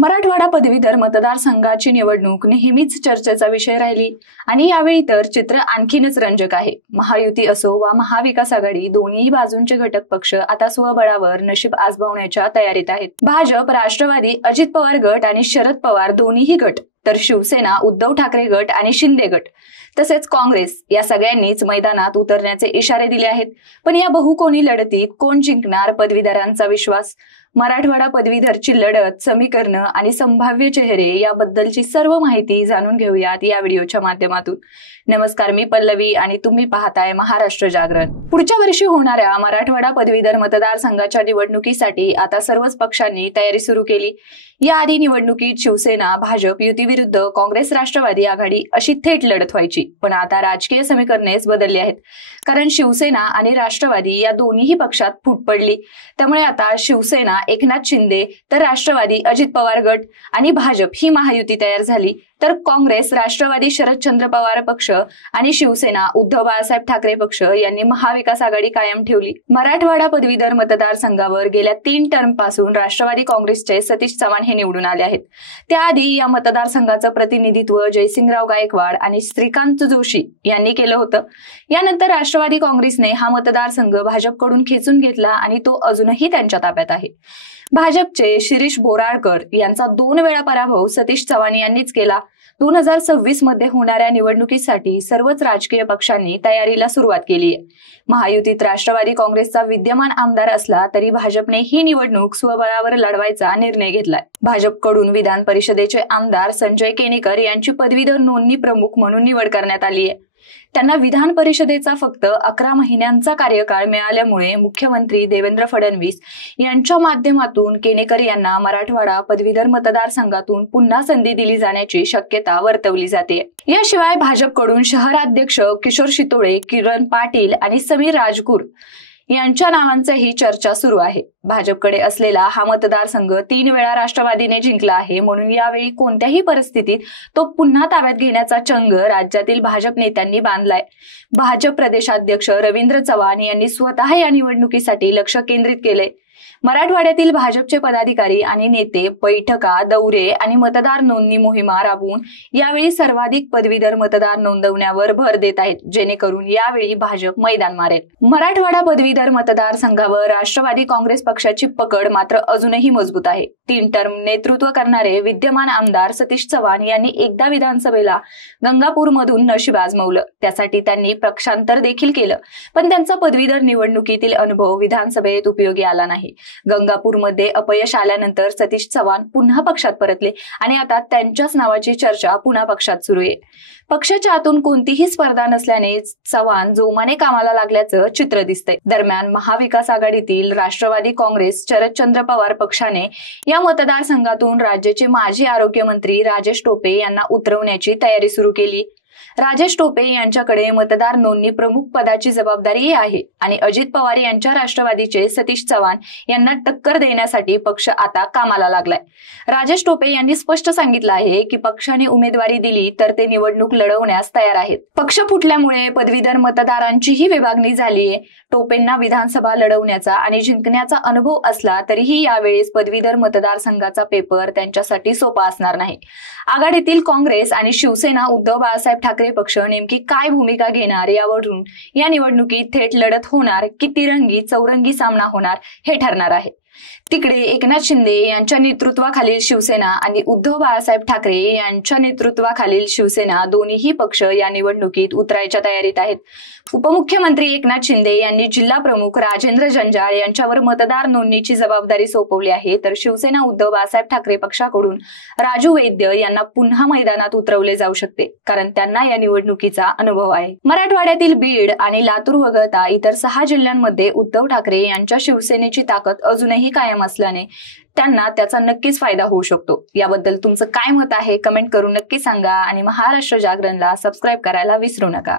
मराठवाडा पदवीधर मतदारसंघाची निवडणूक नेहमीच चर्चेचा विषय राहिली आणि यावेळी तर चित्र आणखीनच रंजक आहे। महायुती असो वा महाविकास आघाडी दोन्ही बाजूंचे घटक पक्ष आता स्वबळावर नशीब आजमावण्याच्या तयारीत आहेत। भाजप, राष्ट्रवादी, अजित पवार गट आणि शरद पवार दोन्हीही गट, तर शिवसेना, उद्धव ठाकरे गट आणि शिंदे गट तसेच काँग्रेस या सगळ्यांनीच मैदानात उतरण्याचे इशारे दिले आहेत। पण या बहुकोनी लढतीत कोण जिंकणार? पदवीधरांचा विश्वास, मराठवाडा पदवीधरची लढत, समीकरणं आणि संभाव्य चेहरे याबद्दलची सर्व माहिती जाणून घेऊयात या व्हिडिओच्या माध्यमातून। नमस्कार, मी पल्लवी आणि तुम्ही पाहताय महाराष्ट्र जागरण। पुढच्या वर्षी होणाऱ्या मराठवाडा पदवीधर मतदारसंघाच्या निवडणुकीसाठी आता सर्वच पक्षांनी तयारी सुरू केली। याआधी निवडणुकीत शिवसेना, भाजप युती विरुद्ध काँग्रेस, राष्ट्रवादी आघाडी अशी थेट लढत व्हायची, पण आता राजकीय समीकरणेच बदलली आहेत। कारण शिवसेना आणि राष्ट्रवादी या दोन्हीही पक्षात फूट पडली। त्यामुळे आता शिवसेना एकनाथ शिंदे, तर राष्ट्रवादी अजित पवार गट आणि भाजप ही महायुती तयार झाली, तर काँग्रेस, राष्ट्रवादी शरदचंद्र पवार पक्ष आणि शिवसेना उद्धव बाळासाहेब ठाकरे पक्ष यांनी महाविकास आघाडी कायम ठेवली। मराठवाडा पदवीधर मतदारसंघावर गेल्या 3 टर्म पासून राष्ट्रवादी काँग्रेसचे सतीश चव्हाण हे निवडून आले आहेत। त्याआधी या मतदारसंघाचं प्रतिनिधित्व जयसिंगराव गायकवाड आणि श्रीकांत जोशी यांनी केलं होतं। यानंतर राष्ट्रवादी काँग्रेसने हा मतदारसंघ भाजपकडून खेचून घेतला आणि तो अजूनही त्यांच्या ताब्यात आहे। भाजपचे शिरीष बोराळकर यांचा 2 वेळा पराभव सतीश चव्हाण यांनीच केला। 2026 मध्ये होणाऱ्या निवडणुकीसाठी सर्वच राजकीय पक्षांनी तयारीला सुरुवात केली आहे। महायुतीत राष्ट्रवादी काँग्रेसचा विद्यमान आमदार असला तरी भाजपने ही निवडणूक स्वबळावर लढवायचा निर्णय घेतलाय। भाजपकडून विधान परिषदेचे आमदार संजय केनेकर यांची पदवीधर नोंदणी प्रमुख म्हणून निवड करण्यात आली आहे। त्यांना विधान परिषदेचा फक्त 11 महिन्यांचा कार्यकाळ मिळाल्यामुळे मुख्यमंत्री देवेंद्र फडणवीस यांच्या माध्यमातून केनेकर यांना मराठवाडा पदवीधर मतदारसंघातून पुन्हा संधी दिली जाण्याची शक्यता वर्तवली जाते। याशिवाय भाजपकडून शहराध्यक्ष किशोर शितोळे, किरण पाटील आणि समीर राजगुर यांच्या नावांचीही चर्चा सुरू आहे। भाजपकडे असलेला हा मतदारसंघ 3 वेळा राष्ट्रवादीने जिंकला आहे, म्हणून यावेळी कोणत्याही परिस्थितीत तो पुन्हा ताब्यात घेण्याचा चंग राज्यातील भाजप नेत्यांनी बांधलाय। भाजप प्रदेशाध्यक्ष रवींद्र चव्हाण यांनी स्वतः या निवडणुकीसाठी लक्ष केंद्रित केले। मराठवाड्यातील भाजपचे पदाधिकारी आणि नेते बैठका, दौरे आणि मतदार नोंदणी मोहिमा राबवून यावेळी सर्वाधिक पदवीधर मतदार नोंदवण्यावर भर देत आहेत, जेणेकरून यावेळी भाजप मैदान मारेल। मराठवाडा पदवीधर मतदारसंघावर राष्ट्रवादी काँग्रेस पक्षाची पकड मात्र अजूनही मजबूत आहे। 3 टर्म नेतृत्व करणारे विद्यमान आमदार सतीश चव्हाण यांनी एकदा विधानसभेला गंगापूरमधून नशीब आजमावलं। त्यासाठी त्यांनी पक्षांतर देखील केलं, पण त्यांचा पदवीधर निवडणुकीतील अनुभव विधानसभेत उपयोगी आला नाही। गंगापूरमध्ये अपयश आल्यानंतर सतीश चव्हाण पुन्हा पक्षात परतले आणि आता त्यांच्याच नावाची चर्चा पुन्हा पक्षात सुरू आहे। पक्षाच्या आतून कोणतीही स्पर्धा नसल्याने चव्हाण जोमाने कामाला लागल्याचं चित्र दिसतंय। दरम्यान महाविकास आघाडीतील राष्ट्रवादी काँग्रेस, शरदचंद्र पवार पक्षाने या मतदारसंघातून राज्याचे माजी आरोग्यमंत्री राजेश टोपे यांना उतरवण्याची तयारी सुरू केली। राजेश टोपे यांच्याकडे मतदार नोंदणी प्रमुख पदाची जबाबदारी आहे आणि अजित पवार यांच्या राष्ट्रवादीचे सतीश चव्हाण यांना टक्कर देण्यासाठी पक्ष आता कामाला लागलाय। राजेश टोपे यांनी स्पष्ट सांगितलं आहे की पक्षाने उमेदवारी दिली तर ते निवडणूक लढवण्यास तयार आहेत। पक्ष फुटल्यामुळे पदवीधर मतदारांचीही विभागणी झालीय। टोपेंना विधानसभा लढवण्याचा आणि जिंकण्याचा अनुभव असला तरीही यावेळेस पदवीधर मतदारसंघाचा पेपर त्यांच्यासाठी सोपा असणार नाही। आघाडीतील काँग्रेस आणि शिवसेना, उद्धव बाळासाहेब ठाकरे पक्ष नेमकी काय भूमिका घेणार यावरून या निवडणुकीत थेट लढत होणार की तिरंगी चौरंगी सामना होणार हे ठरणार आहे। तिकडे एकनाथ शिंदे यांच्या नेतृत्वाखालील शिवसेना आणि उद्धव बाळासाहेब ठाकरे यांच्या नेतृत्वाखालील शिवसेना दोन्हीही पक्ष या निवडणुकीत उतरायच्या तयारीत आहेत। उपमुख्यमंत्री एकनाथ शिंदे यांनी जिल्हा प्रमुख राजेंद्र जंजाळ यांच्यावर मतदार नोंदणीची जबाबदारी सोपवली आहे, तर शिवसेना उद्धव बाळासाहेब ठाकरे पक्षाकडून राजू वैद्य यांना पुन्हा मैदानात उतरवले जाऊ शकते, कारण त्यांना या निवडणुकीचा अनुभव आहे। मराठवाड्यातील बीड आणि लातूर वगळता इतर 6 जिल्ह्यांमध्ये उद्धव ठाकरे यांच्या शिवसेनेची ताकद अजूनही कायम असल्याने त्यांना त्याचा नक्कीच फायदा होऊ शकतो। याबद्दल तुमचं काय मत आहे कमेंट करून नक्की सांगा आणि महाराष्ट्र जागरणला सबस्क्राईब करायला विसरू नका।